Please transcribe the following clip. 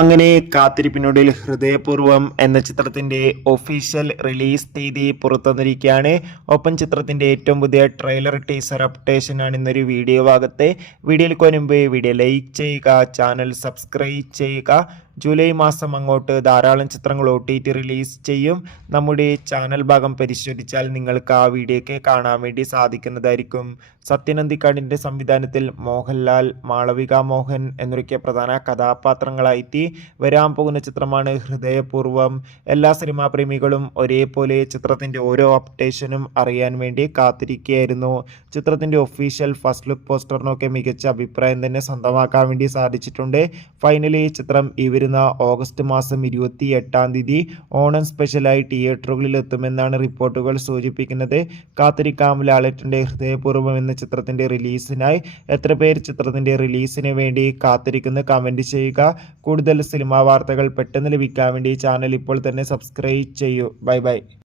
അങ്ങനെ കാത്തിരിപ്പിനൊടുവിൽ ഹൃദയപൂർവ്വം എന്ന ചിത്രത്തിന്റെ ഒഫീഷ്യൽ റിലീസ് തീയതി പുറത്തുവന്നിരിക്കുകയാണ്. ഒപ്പം ചിത്രത്തിന്റെ ഏറ്റവും പുതിയ ട്രെയിലർ ടീസർ അപ്ഡേഷൻ ആണ് ഇന്നൊരു വീഡിയോ ഭാഗത്ത്. വീഡിയോയിൽ മുൻപ് വീഡിയോ ലൈക്ക് ചെയ്യുക, ചാനൽ സബ്സ്ക്രൈബ് ചെയ്യുക. ജൂലൈ മാസം അങ്ങോട്ട് ധാരാളം ചിത്രങ്ങൾ OTT റിലീസ് ചെയ്യും. നമ്മുടെ ചാനൽ ഭാഗം പരിശോധിച്ചാൽ നിങ്ങൾക്ക് ആ വീഡിയോയ്ക്ക് കാണാൻ വേണ്ടി സാധിക്കുന്നതായിരിക്കും. സത്യൻ അന്തിക്കാടിൻ്റെ സംവിധാനത്തിൽ മോഹൻലാൽ, മാളവിക മോഹൻ എന്നൊക്കെ പ്രധാന കഥാപാത്രങ്ങളായിട്ട് വരാൻ പോകുന്ന ചിത്രമാണ് ഹൃദയപൂർവ്വം. എല്ലാ സിനിമാ പ്രേമികളും ഒരേപോലെ ചിത്രത്തിൻ്റെ ഓരോ അപ്ഡേഷനും അറിയാൻ വേണ്ടി കാത്തിരിക്കുകയായിരുന്നു. ചിത്രത്തിൻ്റെ ഒഫീഷ്യൽ ഫസ്റ്റ് ലുക്ക് പോസ്റ്ററിനൊക്കെ മികച്ച അഭിപ്രായം തന്നെ സ്വന്തമാക്കാൻ വേണ്ടി സാധിച്ചിട്ടുണ്ട്. ഫൈനലി ചിത്രം ഈ വരുന്ന ഓഗസ്റ്റ് മാസം 28-ാം തീയതി ഓണം സ്പെഷ്യലായി തിയേറ്ററുകളിൽ എത്തുമെന്നാണ് റിപ്പോർട്ടുകൾ സൂചിപ്പിക്കുന്നത്. കാത്തിരിക്കാം ലാലേട്ടൻ്റെ ഹൃദയപൂർവ്വം എന്ന ചിത്രത്തിൻ്റെ റിലീസിനായി. എത്ര പേർ ചിത്രത്തിൻ്റെ റിലീസിന് വേണ്ടി കാത്തിരിക്കുന്നു? കമൻറ്റ് ചെയ്യുക. കൂടുതൽ സിനിമാ വാർത്തകൾ പെട്ടെന്ന് ലഭിക്കാൻ വേണ്ടി ചാനൽ ഇപ്പോൾ തന്നെ സബ്സ്ക്രൈബ് ചെയ്യൂ. Bye bye.